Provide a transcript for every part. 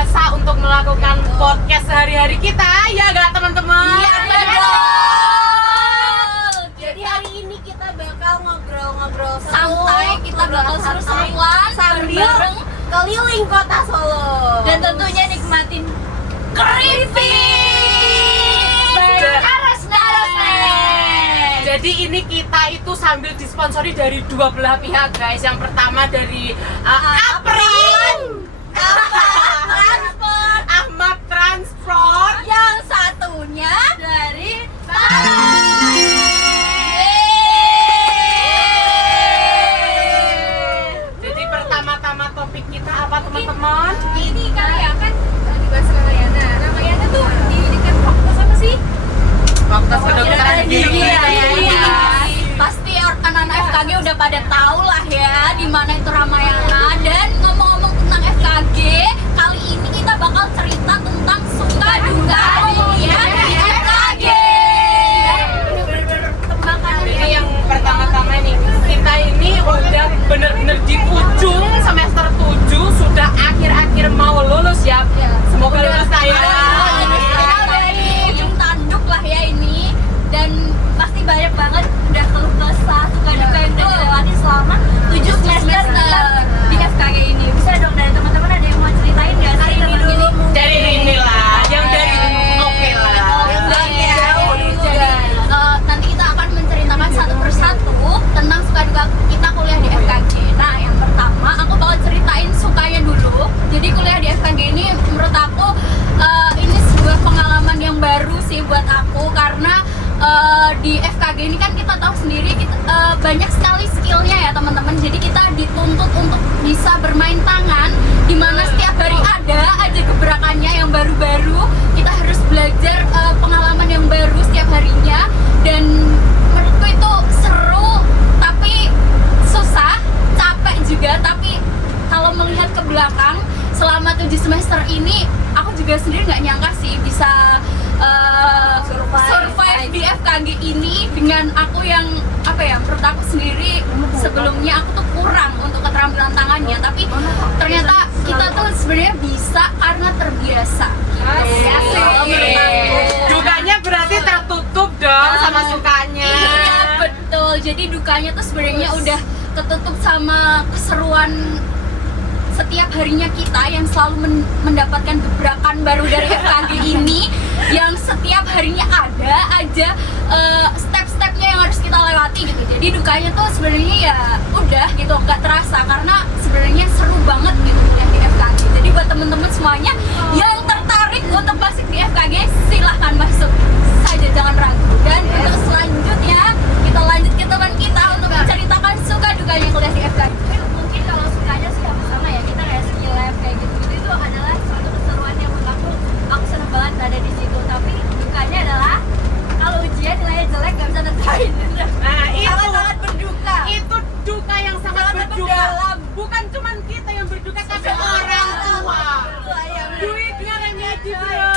biasa untuk melakukan podcast sehari-hari kita, ya gak teman-teman? Iya betul. Jadi hari ini kita bakal ngobrol-ngobrol santai, kita bakal seru-seruan sambil keliling kota Solo. dan tentunya nikmatin Jadi ini kita itu sambil disponsori dari dua belah pihak guys. Yang pertama dari Aprin, Ahmad Transport. yang satunya dari Jadi pertama-tama topik kita apa teman-teman? ini kali ya kan dibahas Ramayana. Ramayana tuh di dekat fakultas apa sih? Fakultas Kedokteran Gigi. Iya. Pasti anak-anak FKG udah pada tahu lah ya di mana itu Ramayana. Dan ngomong-ngomong tentang FKG, kali ini kita bakal cerita tentang suka duka kuliah di FKG. Ini yang pertama-tama nih, kita ini udah bener-bener di ujung semester 7, sudah akhir-akhir mau lulus ya. Semoga lulus ya. Dari ujung tanduk lah ya ini, dan pasti banyak banget udah keluh kesah suka duka yang udah dilewati selama 7 semester di FKG ini. Bisa dong dari teman-teman ada yang mau ceritain nggak sih ini dulu? Dari inilah, yang dari oke lah. Nanti kita akan menceritakan satu persatu tentang suka duka kita kuliah di FKG. Nah, yang pertama aku bakal ceritain sukanya dulu. Jadi kuliah di FKG ini menurut aku ini sebuah pengalaman yang baru sih buat aku, karena di FKG ini kan kita tahu sendiri banyak sekali skillnya ya teman-teman. Jadi kita dituntut untuk bisa bermain tangan, dimana setiap hari ada aja gebrakannya yang baru-baru. Kita harus belajar pengalaman yang baru setiap harinya, dan menurutku itu seru tapi susah, capek juga. Tapi kalau melihat ke belakang selama 7 semester ini, aku juga sendiri nggak nyangka sih bisa survive di FKG ini dengan aku yang menurut aku sendiri sebelumnya aku tuh kurang untuk keterampilan tangannya, tapi ternyata kita tuh sebenarnya bisa karena terbiasa. Dukanya berarti tertutup dong sama sukanya. Iya betul. Jadi dukanya tuh sebenarnya udah ketutup sama keseruan setiap harinya kita yang selalu mendapatkan gebrakan baru dari FKG ini, yang setiap harinya ada aja step-stepnya yang harus kita lewati gitu. Jadi dukanya tuh sebenarnya ya udah gitu, nggak terasa karena sebenarnya seru banget gitu yang di FKG. Jadi buat temen-temen semuanya yang tertarik untuk masuk di FKG, silahkan masuk saja, jangan ragu. Dan untuk selanjutnya kita lanjut ke teman kita untuk menceritakan suka dukanya kuliah di FKG. Mungkin kalau sukanya sih yang sama ya, kita kayak skill lab kayak gitu itu adalah suatu keseruan yang menurut aku seneng banget ada di situ. Tapi dukanya adalah kalau ujian nilainya jelek nggak bisa nentuin. Nah itu Sangat berduka. itu duka yang sangat berduka. Bukan cuma kita yang berduka, tapi orang tua. Duitnya remedi bro.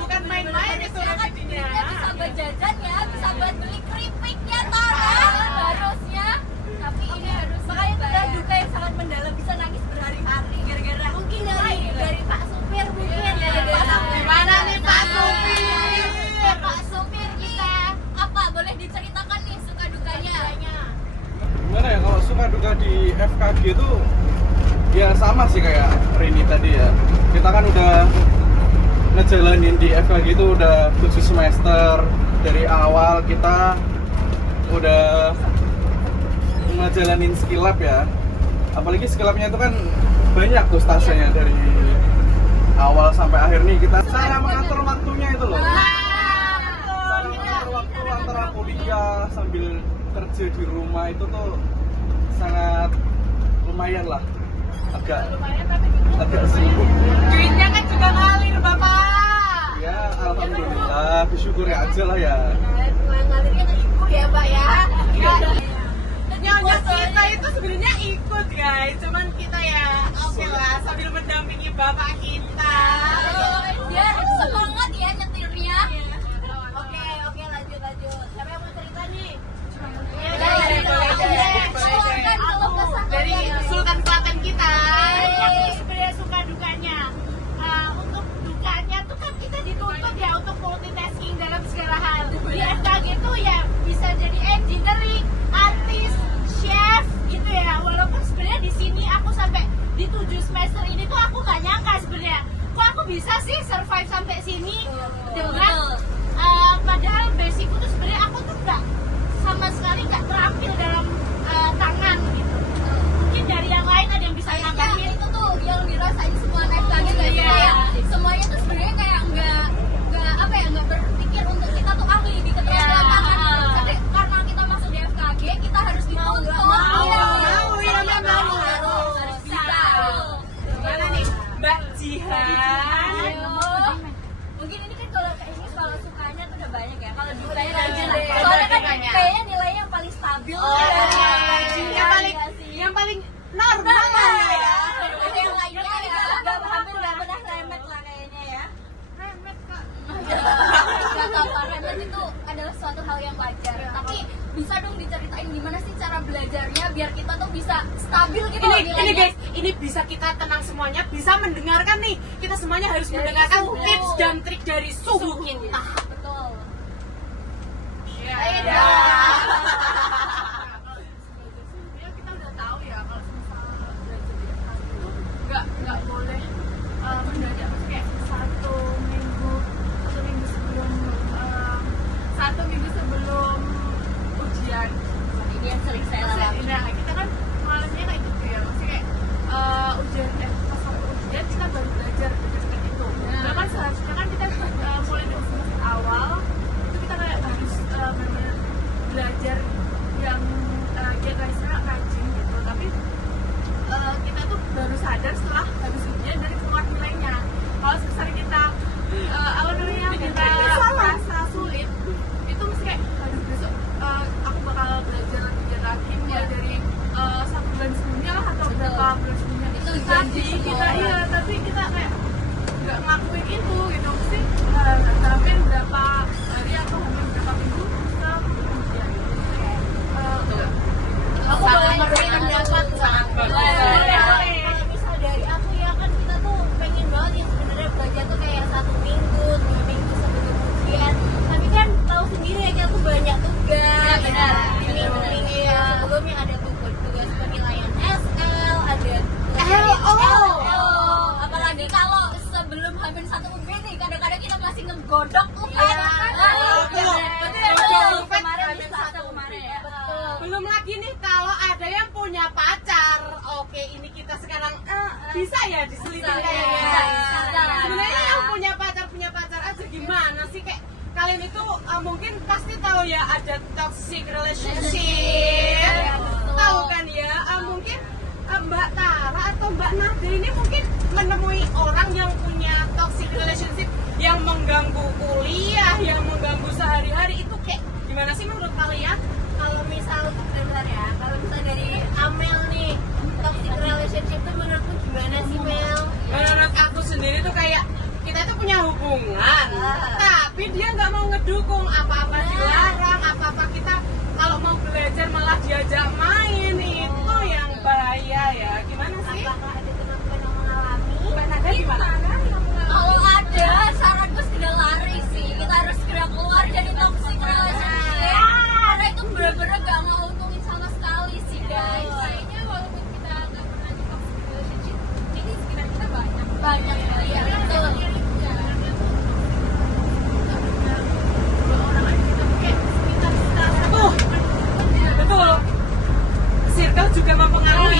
Bukan main-main itu remedinya. Bisa buat jajan ya, bisa buat beli keripiknya Tara harusnya. Tapi ini harus makanya duka yang sangat mendalam, bisa nangis berhari-hari gara-gara mungkin dari Pak Supir mungkin Gimana nih Pak Supir? Pak Supir kita apa boleh diceritakan nih suka dukanya? Gimana ya, kalau suka duka di FKG itu ya sama sih kayak Rini tadi ya. Kita kan udah ngejalanin di FKG itu udah 7 semester. Dari awal kita udah ngejalanin skill lab ya. Apalagi skill labnya itu kan banyak tuh stasiunnya, dari awal sampai akhir nih kita cara mengatur waktunya itu loh. Cara mengatur waktu antara kuliah sambil kerja di rumah itu tuh sangat lumayan lah, agak sibuk. Duitnya kan juga ngalir Bapak. Ya alhamdulillah, bersyukur aja lah ya. Ngalirnya ke ibu ya Pak ya. Nyonya kita itu sebenarnya ikut guys, cuman kita ya oke lah sambil mendampingi bapak kita. Dia semangat ya nyetirnya. Oke, lanjut. Siapa yang mau cerita nih? Dari Sultan Klaten kita. Sebenarnya suka dukanya. 7 semester ini tuh aku nggak nyangka sebenarnya. Kok aku bisa sih survive sampai sini dengan padahal basicku tuh sebenarnya aku tuh nggak sama sekali nggak terampil dalam tangan gitu. Mungkin dari yang lain ada yang bisa nambahin. Itu tuh yang dirasain semua anak FKG guys. Kayak semuanya tuh sebenarnya kayak nggak berpikir untuk kita tuh ahli di keterampilan tangan. Tapi karena kita masuk di FKG, kita harus dituntut. Harus bisa. Mana nih Mbak Jihan? Mungkin ini kan kalau sukanya tuh udah banyak ya. Kalau dukanya Banyak. soalnya kan Banyak. kayaknya nilainya yang paling stabil. Yang paling normal ya. Ada yang lainnya ya. Hampir nggak pernah remet lah kayaknya ya. Remet kok. Gak apa-apa, remet itu adalah suatu hal yang wajar. Tapi bisa dong diceritain gimana sih cara belajarnya biar kita tuh bisa stabil gitu loh Ini nilainya. guys, ini bisa kita tenang semuanya, bisa mendengarkan nih. Kita semuanya harus mendengarkan suhu. tips dan trik dari suhu kita. Betul. Ya. Ayo Ya, kita udah tahu ya kalau misalnya belajar di FKG itu nggak boleh mendadak, kayak satu minggu sebelum ujian. Ini yang sering saya alami. Nah, kita kan malamnya kayak gitu ya, maksudnya kayak ujian pas waktu ujian kita baru belajar dekat itu. Nah kan seharusnya kan kita mulai dari semester awal itu kita kayak harus benar-benar belajar yang ya guys rajin gitu. Tapi kita tuh baru sadar setelah habis ujian dari keluar nilainya. Kalau misalnya kita apa namanya kita merasa sulit, itu mesti kayak aduh besok aku bakal belajar lagi mulai dari 1 bulan sebelumnya lah atau berapa bulan sebelumnya. Itu Tapi janji kita semua orang. tapi kita kayak nggak ngelakuin itu gitu, mesti nggak sampai berapa hari atau mungkin berapa minggu kita ujian. Aku boleh ngerti pendapat sangat Kalau misal dari aku ya kan kita tuh pengen banget yang sebenarnya belajar tuh kayak 1 minggu, 2 minggu sebelum ujian. Tapi kan tahu sendiri ya kita tuh banyak tugas. Ya, benar. Minggu-minggu yang sebelumnya ada tugas penilaian SL, ada Apalagi kalau sebelum H-1 UB nih, kadang-kadang kita masih ngegodok tuh kan. Betul. Kemarin di Selasa kemarin ya. Belum lagi nih kalau ada yang punya pacar. Oke, ini kita sekarang bisa ya diselidiki Bisa, ya. bisa. Sebenarnya yang punya pacar aja gimana sih, kayak kalian itu mungkin pasti tahu ya ada toxic relationship. Tahu kan ya? Mungkin Mbak Tara atau Mbak Nada ini mungkin menemui orang yang punya toxic relationship yang mengganggu kuliah, yang mengganggu sehari-hari. Itu kayak gimana sih menurut kalian? kalau misal bentar ya, kalau misal dari Amel nih, toxic relationship tuh menurutmu gimana sih Mel? Menurut aku sendiri tuh kayak kita tuh punya hubungan, tapi dia nggak mau ngedukung, apa-apa dilarang, apa-apa kita kalau mau belajar malah diajak main. Itu yang bahaya ya. Gimana sih? Apakah ada teman-teman yang mengalami? Mbak Nada gimana? Kalau ada, saranku segera lari sih. Kita harus segera keluar dari toxic relationship. Karena itu bener-bener gak ngeuntungin sama sekali sih guys. Kayaknya walaupun kita gak pernah di toxic relationship, ini sekitar kita banyak. Banyak ya, betul. Betul. Circle juga mempengaruhi.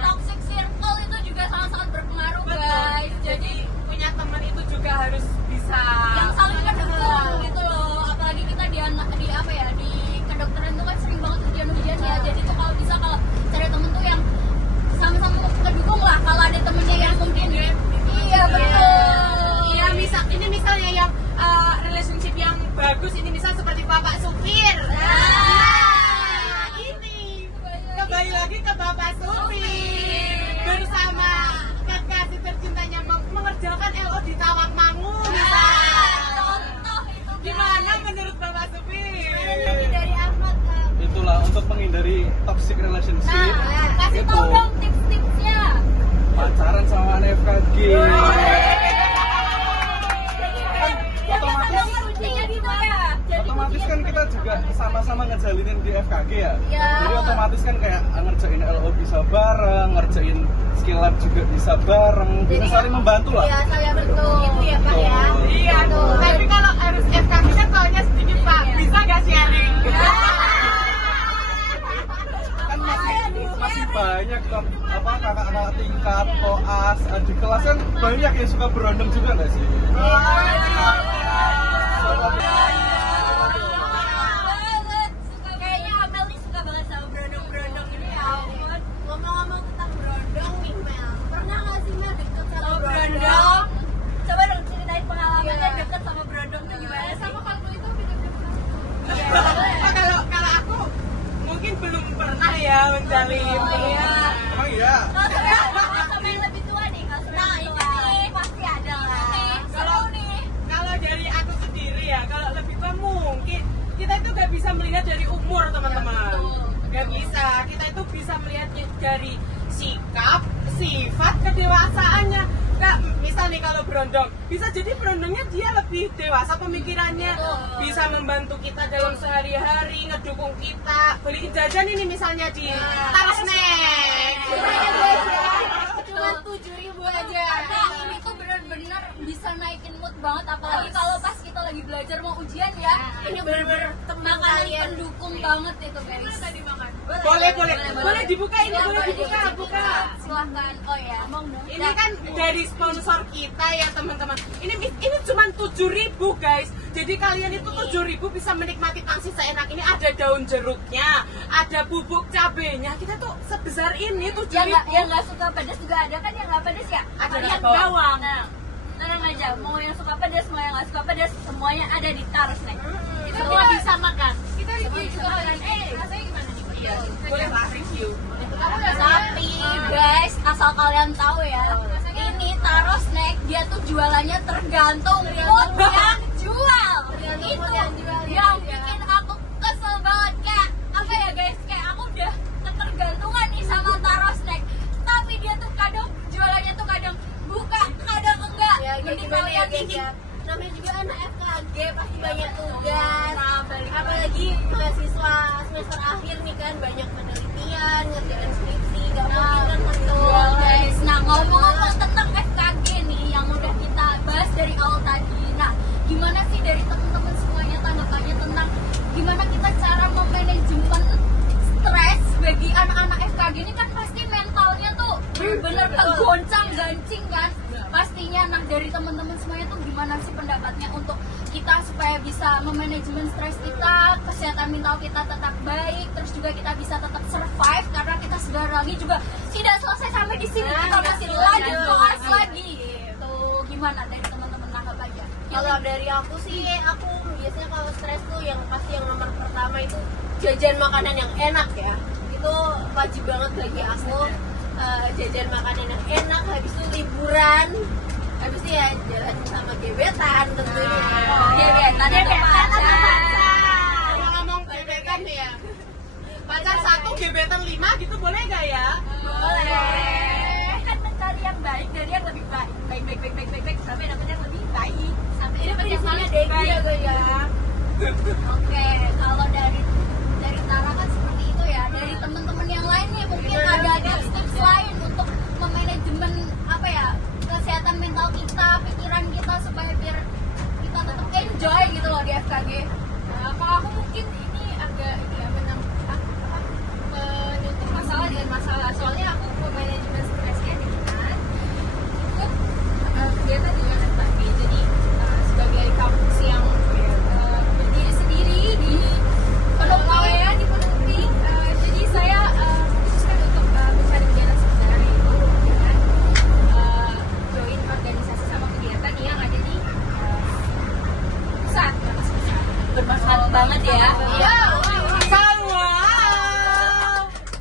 Toxic circle itu juga sangat-sangat berpengaruh guys. Jadi punya teman itu juga harus bisa yang saling mendukung gitu loh. Apalagi kita di apa ya, di kedokteran tuh kan sering banget ujian-ujian ya. Jadi tuh kalau bisa kalau cari temen tuh yang sama-sama kedukung lah. Kalau ada temennya yang mungkin iya betul. Iya, ini misalnya yang relationship yang bagus, ini misal seperti Bapak Supir. Ini kembali lagi ke Bapak Supir bersama kekasih tercintanya mengerjakan LO di Tawangmangu. Contoh itu Gimana menurut Bapak Supir? Dari Ahmad, Itulah untuk menghindari toxic relationship. kasih itu tau dong tips-tipsnya. pacaran sama anak FKG. Jadi kita denger ujiannya gitu ya. Jadi Otomatis kan kita juga sama-sama sama-sama ngejalinin di FKG ya. Iya. Jadi otomatis kan kayak ngerjain LO bisa bareng, ngerjain skill lab juga bisa bareng, bisa saling membantu lah. Iya, saya betul. Itu ya Pak ya. Iya tuh. Tapi kalau harus FKG kan soalnya sedikit Pak. Bisa nggak sharing? Kan masih banyak kok apa kakak-kakak tingkat, koas, adik kelas kan banyak yang suka berondong juga nggak sih? Kayaknya Amel nih suka banget sama berondong-berondong ini ya ampun. Ngomong-ngomong tentang berondong nih Mel, pernah nggak sih Mel deket sama berondong? Berondong. Coba dong ceritain pengalamannya deket sama berondong tuh gimana? Sama kalau itu Kalau aku mungkin belum pernah ya menjalin. Iya. Emang iya. Kalau sama yang lebih tua nih, kalau sama yang lebih tua nih pasti ada lah. Kalau dari aku sendiri ya, kalau lebih tua mungkin kita itu gak bisa melihat dari umur teman-teman. Gak bisa, kita itu bisa melihatnya dari sikap, sifat, kedewasaannya. Kak, misal nih kalau berondong, bisa jadi berondongnya dia lebih dewasa pemikirannya, bisa membantu kita dalam sehari-hari, ngedukung kita, beliin jajan ini misalnya di Tarosnek. cuma 7.000 aja. Ini tuh benar-benar bisa naikin mood banget, apalagi kalau pas kita lagi belajar mau ujian ya. Ini bener-bener teman Makanan kalian. pendukung banget itu guys. Boleh dibuka ini, boleh dibuka, buka. Silahkan. Oh ya, ngomong dong. Ini kan dari sponsor kita ya teman-teman. Ini cuma 7.000 guys. Jadi kalian itu 7.000 bisa menikmati pangsit seenak ini. Ada daun jeruknya, ada bubuk cabenya. Kita tuh sebesar ini 7.000. Yang nggak suka pedas juga ada kan, yang nggak pedas ya? Ada Yang bawang. Nah, tenang aja, mau yang suka pedas, mau yang nggak suka pedas, semuanya ada di Tarosnek. Semua bisa makan. Kita review juga kan. Rasanya gimana nih? Iya, boleh lah review. Tapi guys, asal kalian tahu ya, ini Tarosnek dia tuh jualannya tergantung mood yang jual. Itu yang bikin aku kesel banget, kayak apa ya guys, kayak aku udah ketergantungan nih sama Tarosnek. Tapi dia tuh kadang jualannya tuh kadang buka, kadang enggak. Ya, Mending gimana ya kalian guys ini ya. Namanya juga anak FKG pasti banyak tugas. Apalagi mahasiswa semester akhir nih kan banyak penelitian, ngerjain skripsi, gak mungkin kan Betul, menjual. guys. Nah, ngomong-ngomong tentang FKG nih yang udah kita bahas dari awal tadi. Nah, gimana sih dari teman-teman semuanya tanggapannya tentang gimana kita cara memanajemen stres bagi anak-anak FKG ini kan pasti mentalnya tuh bener-bener kegoncang-gancing kan pastinya. Nah, dari teman-teman semuanya tuh gimana sih pendapatnya untuk kita supaya bisa memanajemen stres kita, kesehatan mental kita tetap baik, terus juga kita bisa tetap survive karena kita sebentar lagi juga tidak selesai sampai di sini, kita masih lanjut kelas lagi. Tuh gimana dari teman-teman nangkap aja? Kalau dari aku sih, aku biasanya kalau stres tuh yang pasti yang nomor pertama itu jajan makanan yang enak ya. Itu wajib banget bagi aku. Jajan makanan yang enak, habis itu liburan, habis itu ya jalan sama gebetan tentunya. Gebetan atau pacar? Kalau ngomong gebetan nih ya, pacar 1, gebetan 5 gitu boleh gak ya? Boleh. Kan mencari yang baik dari yang lebih baik. Baik sampai dapat yang lebih baik. Sampai dapat yang Prinsipnya lebih Degi ya baik. guys ya. Oke, kalau dari Tara kan seperti itu ya. Dari teman-teman yang lain nih mungkin ada tips-tips lain untuk memanajemen apa ya kesehatan mental kita, pikiran kita supaya biar kita tetap enjoy gitu loh di FKG. Nah, kalau aku mungkin ini agak menutup masalah dengan masalah, soalnya aku manajemen stresnya dengan ikut kegiatan di UNFKG. Jadi sebagai kampus yang berdiri sendiri di Pondok Kawean di Penunting, jadi saya memutuskan untuk mencari kegiatan sebenarnya itu dengan join organisasi sama kegiatan yang ada di pusat. Bermanfaat banget ya. Iya. Sama.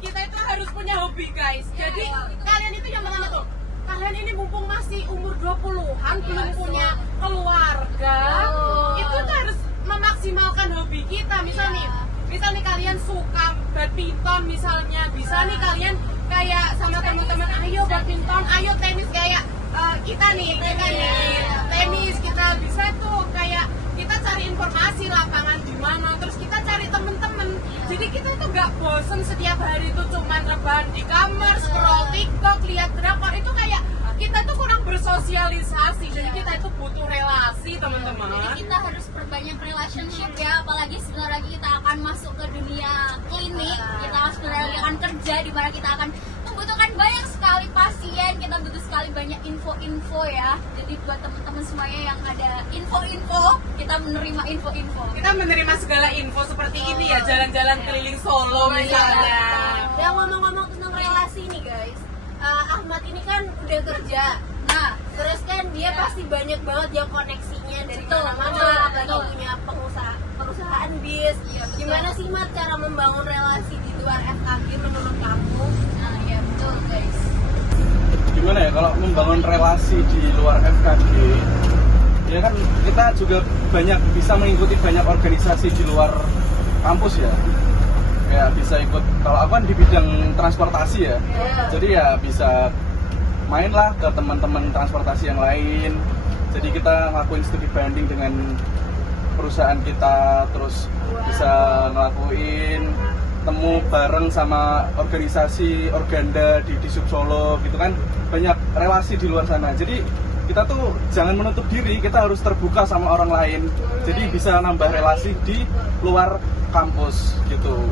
Kita itu harus punya hobi guys. Jadi kalian itu yang pertama tuh, kalian ini mumpung masih umur 20-an belum punya keluarga, itu tuh harus memaksimalkan hobi kita. Misal nih kalian suka badminton misalnya, bisa nih kalian kayak sama teman-teman, ayo badminton, ayo tenis kayak kita nih tenis, kita bisa tuh kayak kita cari informasi lapangan di mana, terus kita cari temen-temen kita itu nggak bosen setiap hari itu cuman rebahan di kamar, scroll TikTok, lihat drakor. Itu kayak kita tuh kurang bersosialisasi. Jadi kita itu butuh relasi, teman-teman. Jadi kita harus perbanyak relationship ya, apalagi sebentar lagi kita akan masuk ke dunia klinik, kita sebentar lagi akan kerja di mana kita akan membutuhkan banyak sekali pasien, kita butuh sekali banyak info-info ya. Jadi buat teman-teman semuanya yang ada info-info, kita menerima info-info. Kita menerima segala info seperti ini ya, jalan-jalan keliling Solo misalnya. Dan ngomong-ngomong tentang relasi nih guys, Ahmad ini kan udah kerja. Nah, terus kan dia pasti banyak banget ya koneksinya dari mana-mana, apalagi punya perusahaan bis. Gimana sih Mat cara membangun relasi di luar FKG menurut kamu? Nah, ya betul guys. Gimana ya kalau membangun relasi di luar FKG? Ya kan kita juga bisa mengikuti banyak organisasi di luar kampus ya. Ya bisa ikut, kalau aku kan di bidang transportasi ya. Jadi ya bisa main lah ke teman-teman transportasi yang lain. Jadi kita ngelakuin studi banding dengan perusahaan kita, terus bisa ngelakuin temu bareng sama organisasi organda di Sub Solo gitu kan. Banyak relasi di luar sana. Jadi kita tuh jangan menutup diri, kita harus terbuka sama orang lain. Jadi bisa nambah relasi di luar kampus gitu.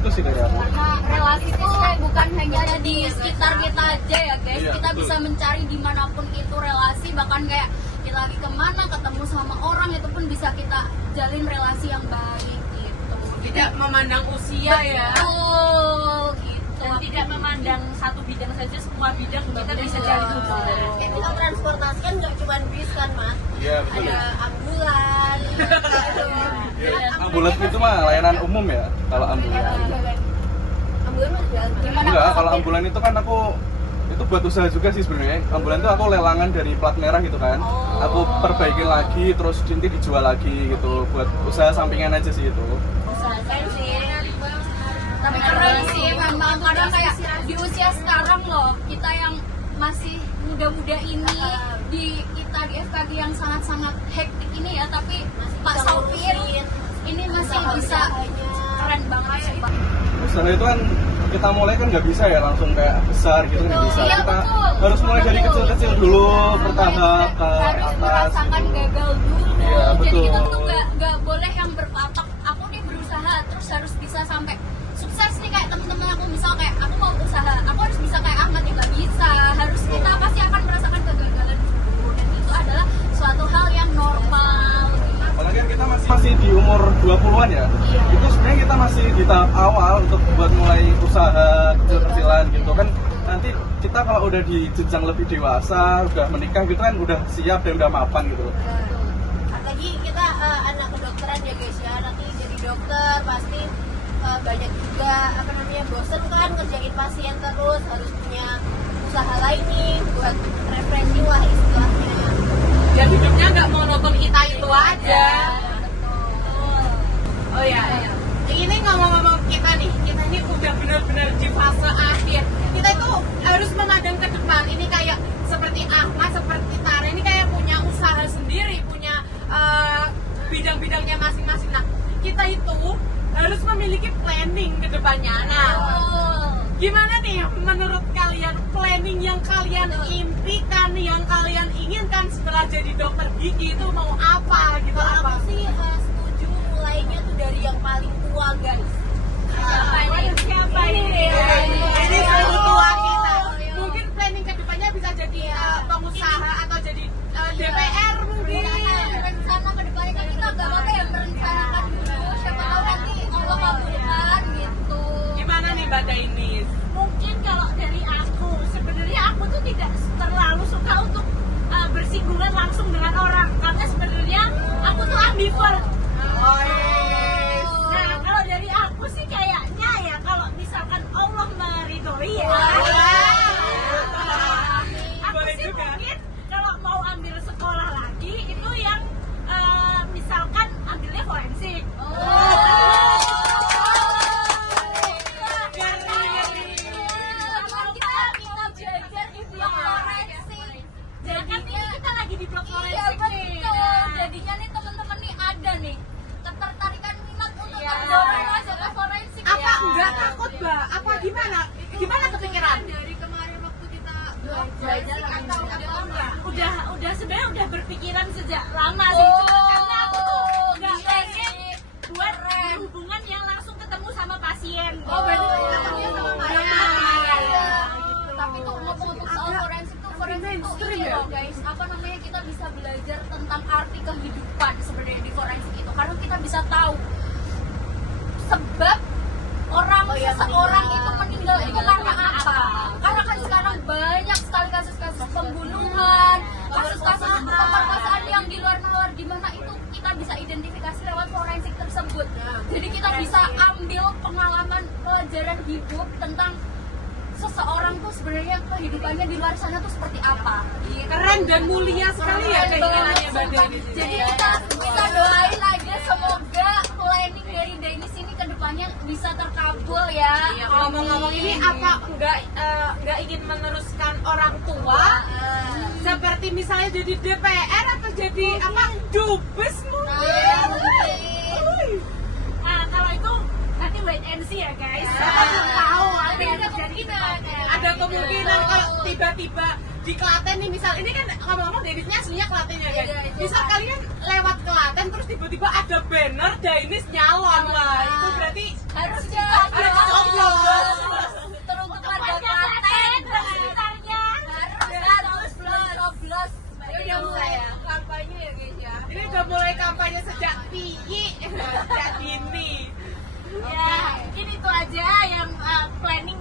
Itu sih dari aku. Karena relasi itu bukan hanya di sekitar kita aja ya guys. Iya, Kita betul. bisa mencari dimanapun itu relasi, bahkan kayak kita lagi kemana ketemu sama orang itu pun bisa kita jalin relasi yang baik gitu. Tidak memandang usia ya. Betul gitu. Dan tidak memandang satu bidang saja, semua bidang kita bisa jalin hubungan. Kayak kita transportasi kan nggak cuma bis kan Mas, Iya betul. ada ambulan, Ambulan itu mah layanan umum ya kalau ambulan. ambulan mas jalan. Enggak, kalau ambulan itu kan aku itu buat usaha juga sih sebenarnya. Ambulan itu aku lelangan dari plat merah gitu kan. Aku perbaikin lagi terus nanti dijual lagi gitu buat usaha sampingan aja sih itu. Tapi kadang sih memang kadang kayak di usia sekarang loh, kita yang masih muda-muda ini kita di FKG yang sangat-sangat hektik ini ya, tapi Pak Sopir ini masih bisa keren banget sih Pak. Usaha itu kan kita mulai kan nggak bisa ya langsung kayak besar gitu kan nggak bisa. Iya, Kita betul. harus mulai dari kecil-kecil dulu, bertahap ke Harus atas. merasakan gagal dulu. Iya, Jadi betul. kita tuh nggak boleh yang berpatok. Aku nih berusaha terus harus bisa sampai sukses nih kayak temen-temen aku, misal kayak aku mau usaha, aku harus bisa kayak Ahmad ya nggak bisa. Harus kita pasti akan merasakan kegagalan dulu, dan itu adalah suatu hal yang normal. Apalagi kan kita masih di umur 20-an ya. Itu sebenarnya kita masih di tahap awal untuk buat mulai usaha kecil-kecilan gitu kan. Nanti kita kalau udah di jenjang lebih dewasa, udah menikah gitu kan udah siap dan udah mapan gitu loh. Apalagi kita anak kedokteran ya guys ya, nanti jadi dokter pasti banyak juga bosen kan kerjain pasien terus, harus punya usaha lain nih buat refreshing lah istilahnya. Dan hidupnya nggak monoton kita itu aja. Oh ya, ini ngomong-ngomong kita nih, kita ini udah benar-benar di fase akhir. Kita itu harus memandang ke depan. Ini kayak seperti Ahmad, seperti Tara, ini kayak punya usaha sendiri, punya bidang-bidangnya masing-masing. Nah, kita itu harus memiliki planning ke depannya. Nah, gimana nih menurut kalian planning yang kalian impikan, yang kalian inginkan setelah jadi dokter gigi itu mau apa gitu? Kalau Apa? aku sih setuju mulainya tuh dari yang paling tua guys. Siapa nih? Ini selalu tua kita. Mungkin planning ke depannya bisa jadi pengusaha atau jadi DPR mungkin. Rencana ke depannya kan kita nggak apa-apa ya merencanakan dulu, siapa tahu nanti Allah kabulkan gitu. Gimana nih Mbak Dainis? Mungkin kalau dari aku, sebenarnya aku tuh tidak terlalu suka untuk bersinggungan langsung dengan orang, karena sebenarnya aku tuh ambivert. Nah, kalau dari aku sih kayaknya ya, kalau misalkan Allah meridhoi ya, aku Boleh sih juga. mungkin kalau mau ambil sekolah lagi itu yang misalkan ambilnya forensik. Jadi kan ini kita lagi di blok Iya forensik nih. betul. Jadinya nih teman-teman nih ada nih ketertarikan minat untuk mendorong masuk ke forensik belajar atau enggak? Udah sebenarnya udah berpikiran sejak lama sih. Cuma karena aku tuh nggak pengen buat hubungan yang langsung ketemu sama pasien. Oh, berarti ketemunya sama Maya. Tapi tuh ngomong-ngomong soal forensik tuh ini loh guys, apa namanya, kita bisa belajar tentang arti kehidupan sebenarnya di forensik itu, karena kita bisa tahu sebab seseorang itu meninggal itu karena apa. Karena kan sekarang banyak sekali kasus-kasus pembunuhan, kasus-kasus pemerkosaan yang di luar di mana itu kita bisa identifikasi lewat forensik tersebut. Jadi kita bisa ambil pengalaman pelajaran hidup tentang seseorang tuh sebenarnya kehidupannya di luar sana tuh seperti apa. Keren dan mulia sekali ya keinginannya Mbak Deni. Jadi kita doain aja semoga planning dari Denis ini kedepannya bisa terkabul ya. Iya, ngomong-ngomong ini apa nggak ingin meneruskan orang tua seperti misalnya jadi DPR atau jadi apa dubes mungkin? Nah, kalau itu nanti wait and see ya guys. Belum tahu, Ada kemungkinan. ada kemungkinan kalau tiba-tiba di Klaten nih misal ini kan ngomong-ngomong Denisnya aslinya Klaten ya guys. Bisa kalian lewat Klaten terus tiba-tiba ada banner Denis nyalon, wah itu berarti Harus coblos. teruntuk warga Klaten sekitarnya. harus coblos. Udah mulai kampanye ya guys ya. Ini udah mulai kampanye sejak piyi, sejak dini. Ya, mungkin itu aja yang planning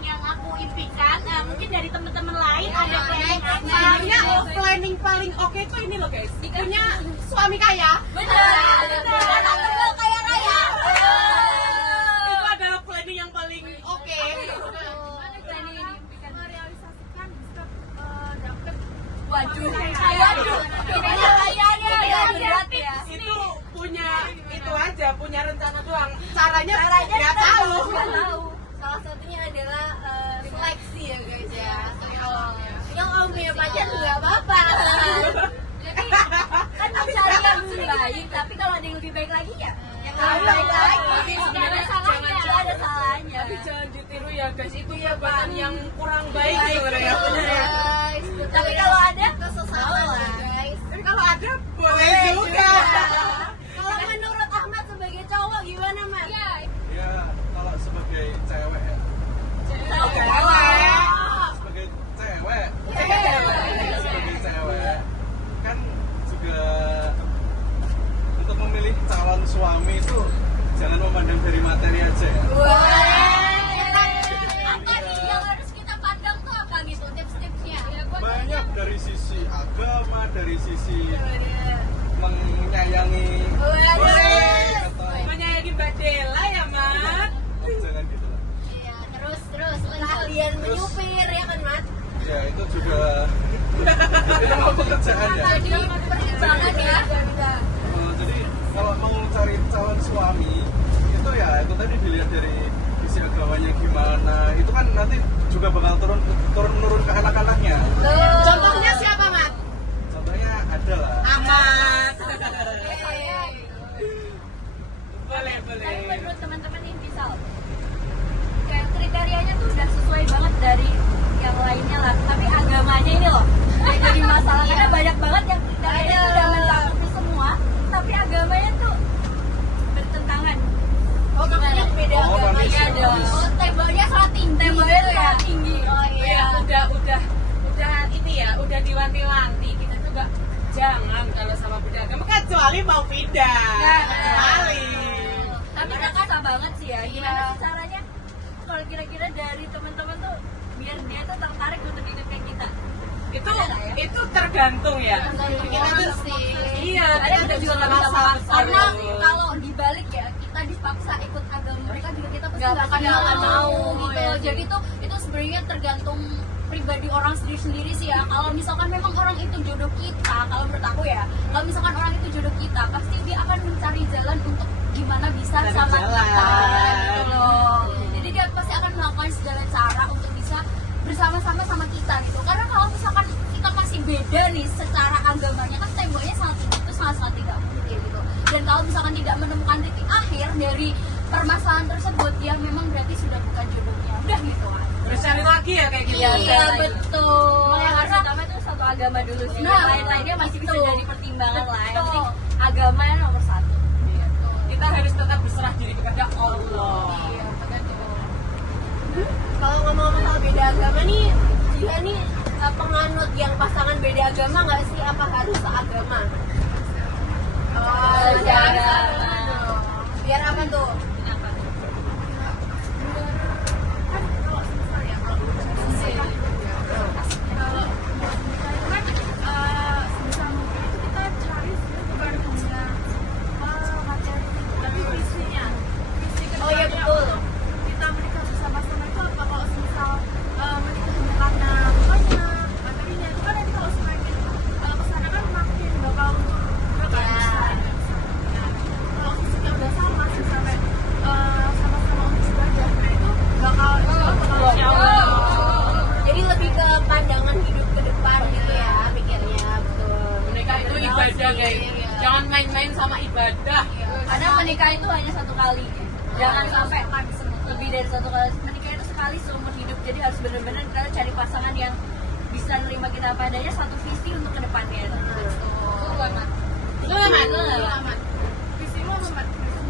yang aku impikan. Mungkin dari teman-teman lain ada planning apa? Sebenarnya planning paling oke tuh ini loh guys, punya suami kaya. Benar. Anak tunggal kaya raya. Itu adalah planning yang paling oke. Merealisasikan bisa dapet Waduh, ini kayaknya berat ya. Itu punya itu aja, punya rencana doang. Caranya nggak tahu. salah satunya adalah seleksi ya guys ya. Kalau punya pacar nggak apa-apa. Kan mencari yang terbaik, tapi kalau ada yang lebih baik lagi ya yang lebih baik lagi. Nggak ada salahnya. Nggak ada salahnya. Tapi jangan ditiru ya guys, itu perbuatan yang kurang baik Baik, sebenarnya. Guys, Tapi kalau ada kesesatan ya guys. Tapi kalau ada boleh juga. Kalau menurut Ahmad sebagai cowok gimana Mas? Ya kalau sebagai cewek ya, sebagai cewek kan juga untuk memilih calon suami itu jangan memandang dari materi aja ya. apa nih yang harus kita pandang tuh apa gitu tips-tipsnya? Banyak dari sisi agama, dari sisi menyayangi atau Menyayangi Mbak Dela ya Mat. jangan gitu lah. Iya, terus Keahlian menyupir ya kan Mat? Ya itu juga itu mau pekerjaan ya. jadi pertimbangan ya. Jadi kalau mau cari calon suami itu ya itu tadi dilihat dari sisi agamanya gimana. Itu kan nanti juga bakal turun menurun ke anak-anaknya. Contohnya siapa Mat? Contohnya ada lah. Amat. Boleh. Tapi menurut teman-teman ini misal kayak kriterianya tuh udah sesuai banget dari yang lainnya lah, tapi agamanya ini loh yang jadi masalah karena banyak banget yang kriterianya tuh udah mencakupi semua, tapi agamanya tuh bertentangan. Oh maksudnya beda Oh, agama manis, ya manis. dong. Oh, temboknya sangat tinggi. Oh Ya udah ini ya, udah diwanti-wanti kita tuh gak jangan kalau sama beda agama kecuali mau pindah. Kecuali. Tapi kakak banget sih ya. Gimana sih caranya kalau kira-kira dari teman-teman tuh biar dia tuh tertarik untuk hidup kayak kita? Itu tergantung ya. Kita tuh sih. Iya, Ada kita juga nggak bisa masalah maksa. Karena kalau dibalik ya kita dipaksa ikut agama mereka juga kita pasti nggak akan mau gitu. Jadi tuh itu sebenarnya tergantung pribadi orang sendiri sih ya. Kalau misalkan memang orang itu jodoh kita, kalau menurut aku ya, kalau misalkan orang itu jodoh kita, pasti dia akan mencari jalan untuk gimana bisa Cari sama jalan. kita gitu loh. Jadi dia pasti akan melakukan segala cara untuk bisa bersama-sama sama kita gitu. Karena kalau misalkan kita masih beda nih secara agamanya kan temboknya sangat tinggi, itu sangat tidak mungkin gitu. Dan kalau misalkan tidak menemukan titik akhir dari permasalahan tersebut ya memang berarti sudah bukan jodohnya, udah gitu kan. Terus cari lagi ya kayak gitu. Iya betul. yang harus utama itu satu agama dulu sih. Nah, Yang lain-lainnya masih bisa betul. jadi pertimbangan lah. Yang Betul. penting agama yang nomor satu. Kita harus tetap berserah diri kepada Allah. Iya betul. Kalau ngomong-ngomong soal beda agama nih, dia nih penganut yang pasangan beda agama nggak sih? Apa harus seagama? Oh, Seagama. Biar apa tuh? Oh iya betul. Kita menikah bersama-sama itu apa kalau misal menikah hanya karena bapaknya, materinya itu kan nanti kalau semakin kesana kan makin bakal Ya. kalau fisiknya udah sama sih sampai sama-sama untuk ibadah, nah itu bakal Jadi lebih ke pandangan hidup ke depan gitu ya pikirnya, betul. Menikah itu ibadah guys. Iya. Jangan main-main sama ibadah. karena menikah itu hanya satu kali, jangan sampai lebih dari satu kali. Menikah itu sekali seumur hidup, jadi harus benar-benar kita cari pasangan yang bisa nerima kita apa adanya, satu visi untuk kedepannya. Betul aman. Visimu apa, Mbak?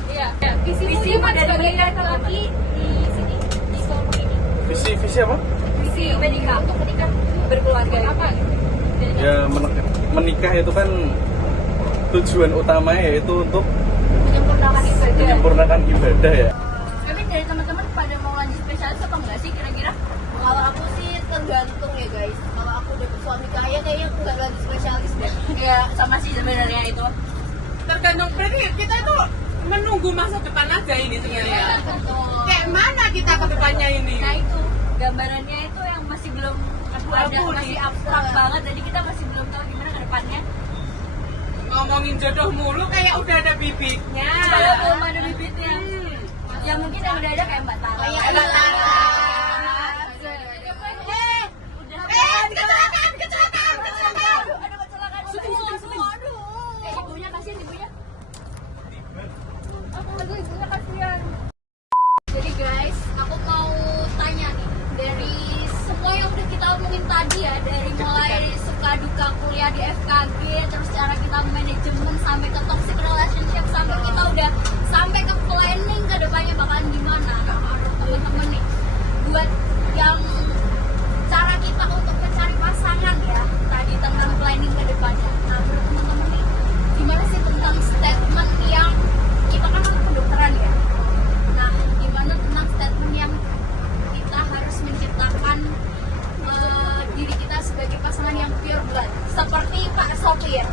Iya. Visi pada menikah lagi di sini di Solo ini. Visi apa? Visi menikah untuk menikah berkeluarga apa? Ya menikah itu kan tujuan utamanya yaitu untuk Menyempurnakan ibadah. menyempurnakan ibadah ya. Tapi dari teman-teman pada mau lanjut spesialis apa enggak sih kira-kira? Kalau aku sih tergantung ya guys. Kalau aku dapet suami kaya kayaknya aku nggak lanjut spesialis deh. Iya, sama sih sebenarnya itu. Tergantung berarti kita itu menunggu masa depan aja ini sebenarnya. Betul. Kayak mana kita ke depannya ini? Nah itu gambarannya itu yang masih belum ada, Abu masih nih. abstrak banget. Jadi kita masih belum tahu gimana ke depannya. Ngomongin jodoh mulu kayak udah ada bibitnya. Kalau belum ada bibitnya, ya mungkin yang udah ada kayak Mbak Tara. Kayak Mbak Mbak Tara. Kecelakaan. Ada kecelakaan. Aduh. Ibunya kasihan ibunya. Aku lagi ibunya kasihan. Jadi guys, aku mau tanya nih dari semua yang udah kita omongin tadi ya, dari mulai suka duka kuliah di FKG, terus cara kita manajemen sampai ke toxic relationship, sampai kita udah sampai ke planning ke depannya bakalan gimana. Nah, menurut temen-temen nih, buat yang cara kita untuk mencari pasangan ya, tadi tentang planning ke depannya. Nah, menurut temen-temen nih, gimana sih tentang statement yang kita kan anak kedokteran ya? Nah, gimana tentang statement yang kita harus menciptakan diri kita sebagai pasangan yang pure blood, seperti Pak Sopir.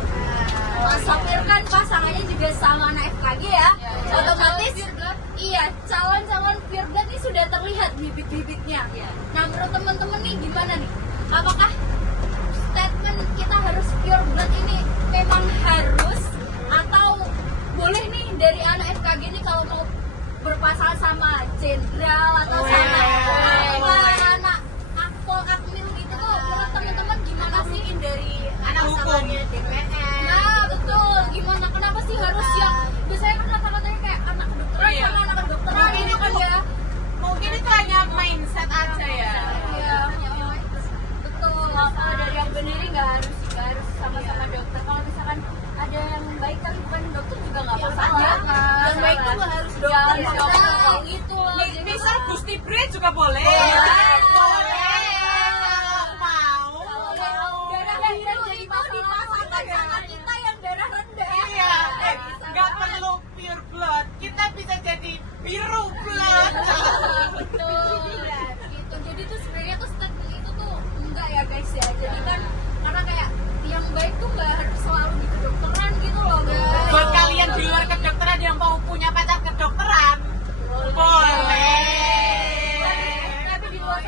Pak Sopir kan pasangannya juga sama anak FKG ya, otomatis iya calon-calon pure blood ini sudah terlihat bibit-bibitnya. Nah, menurut teman-teman nih gimana nih? Apakah statement kita harus pure blood ini memang harus, atau boleh nih dari anak FKG nih kalau mau berpasangan sama jenderal atau sama anak akpol akmil gitu tuh, menurut teman-teman gimana sih dari Anak hukum. Pasangannya DPR. nah betul, gimana kenapa sih harus yang biasanya kan kata-katanya kayak anak kedokteran Iya. sama anak kedokteran Mungkin itu kan itu- ya. Mungkin itu hanya mindset aja ya. Iya, betul. Kalau dari yang sendiri nggak harus sama-sama dokter. Kalau misalkan ada yang baik tapi bukan dokter juga nggak masalah. Yang baik tuh nggak harus dokter ya. Nah, gitu loh. Jadi Misal Gusti Bre juga boleh. Boleh. Kalau mau. darah biru itu dipasangkan sama kita yang darah rendah. Iya, nggak perlu pure blood. Kita bisa jadi biru blood. Betul. Gitu. Jadi tuh sebenarnya tuh statement itu tuh enggak ya guys ya. Jadi kan karena kayak yang baik tuh nggak harus selalu di kedokteran gitu loh guys. Buat kalian di luar kedokteran yang mau punya pacar kedokteran, boleh. Tapi di luar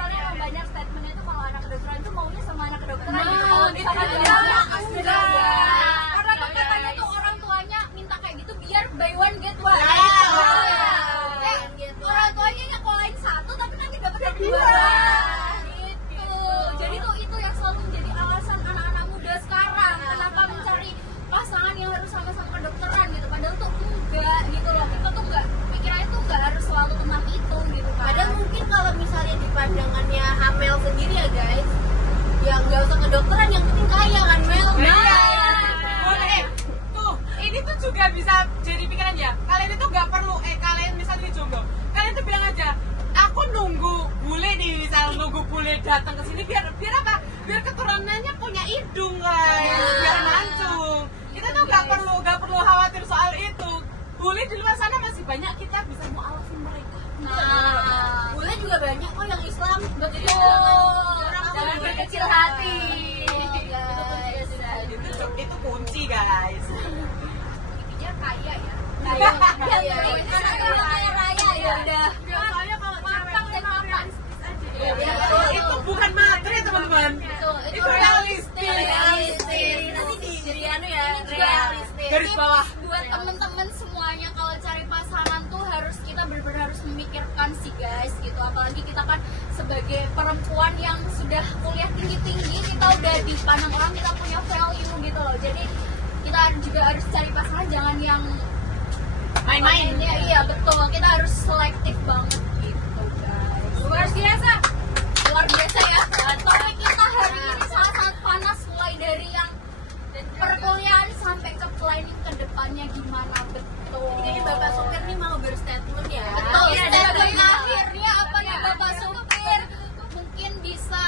kedokteran, yang penting kaya kan Mel. Boleh. Tuh, ini tuh juga bisa jadi pikiran ya. Kalian itu nggak perlu, kalian misalnya di jomblo, kalian tuh bilang aja, aku nunggu bule nih, misal nunggu bule datang ke sini biar apa? Biar keturunannya punya hidung guys, biar mancung. Kita tuh nggak perlu khawatir soal itu. Bule di luar sana masih banyak, kita bisa mualafin mereka. Nah, Bule juga banyak kok yang Islam. jangan berkecil hati. Itu kunci guys. Intinya kaya ya. Iya, Karena kalau kaya raya ya udah. Soalnya kalau Mampang dan mampang. itu bukan materi teman-teman. Itu realistis. Nanti jadi anu ya, Realistis. Garis bawah. Buat temen-temen semuanya kalau cari pasangan tuh harus kita benar-benar harus memikirkan sih guys gitu. Apalagi kita kan sebagai perempuan yang sudah kuliah tinggi-tinggi, kita udah dipandang orang, kita punya value gitu loh. Jadi kita juga harus cari pasangan jangan yang Main-main. Iya betul, kita harus selektif banget gitu guys. Luar biasa. Luar biasa ya. Topik kita hari ini sangat panas, mulai dari yang perkuliahan sampai ke planning ke depannya gimana. Betul. Kayaknya Bapak Supir nih mau berstatement ya. Betul. Iya, Statement iya. akhirnya apa nih Bapak Supir? Mungkin bisa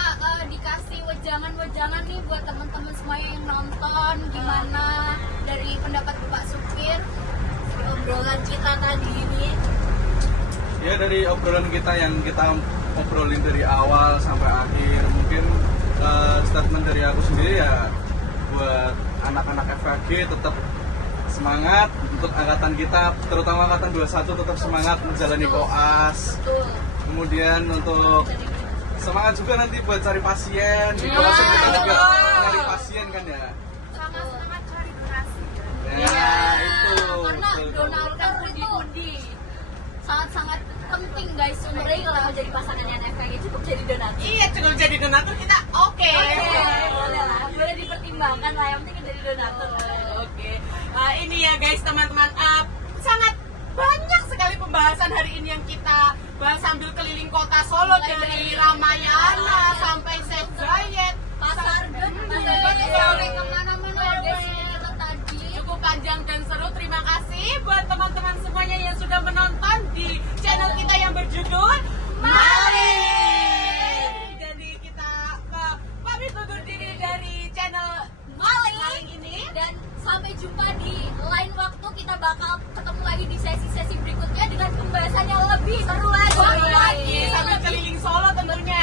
dikasih wejangan-wejangan nih buat teman-teman semuanya yang nonton, gimana dari pendapat Bapak Supir? Obrolan kita tadi ini. Ya dari obrolan kita yang kita obrolin dari awal sampai akhir, mungkin statement dari aku sendiri ya buat anak-anak FKG tetap semangat untuk angkatan kita, terutama angkatan 21 tetap semangat menjalani koas. Betul. Kemudian untuk semangat juga nanti buat cari pasien di koas kita juga cari pasien kan ya. Sama-sama cari durasi. Ya itu. Karena betul. donatur itu sangat-sangat penting guys. Sebenarnya kalau jadi pasangannya FKG cukup jadi donatur. Iya, cukup jadi donatur kita oke. Boleh lah, boleh dipertimbangkan lah. Yang penting jadi donatur. Oke. Ini ya guys teman-teman, sangat banyak sekali pembahasan hari ini yang kita bahas sambil keliling kota Solo, dari Ramayana sampai Sheikh Zayed, Pasar Gede sampai kemana-mana guys ini kita tadi. cukup panjang dan seru. Terima kasih buat teman-teman semuanya yang sudah menonton di channel kita yang berjudul Mali. Jadi kita pamit undur diri dari channel Maling ini. dan sampai jumpa di lain waktu. Kita bakal ketemu lagi di sesi-sesi berikutnya dengan pembahasan yang lebih seru lagi. Sambil keliling Solo tentunya